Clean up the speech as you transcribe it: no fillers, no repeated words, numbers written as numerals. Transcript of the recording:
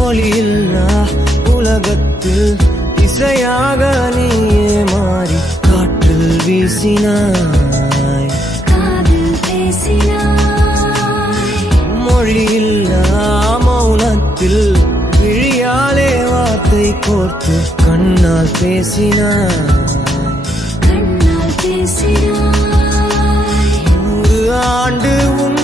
ஒளியில்லா உலகத்தில் இசையாக நீயே மாறி காற்றில் வீசினாய், காதில் பேசினாய். மொழியில்லா மௌனத்தில் விழியாலே வார்த்தை கோர்த்து கண்ணால் பேசினாய், கண்ணால் பேசினாய். 100 ஆண்டு உன்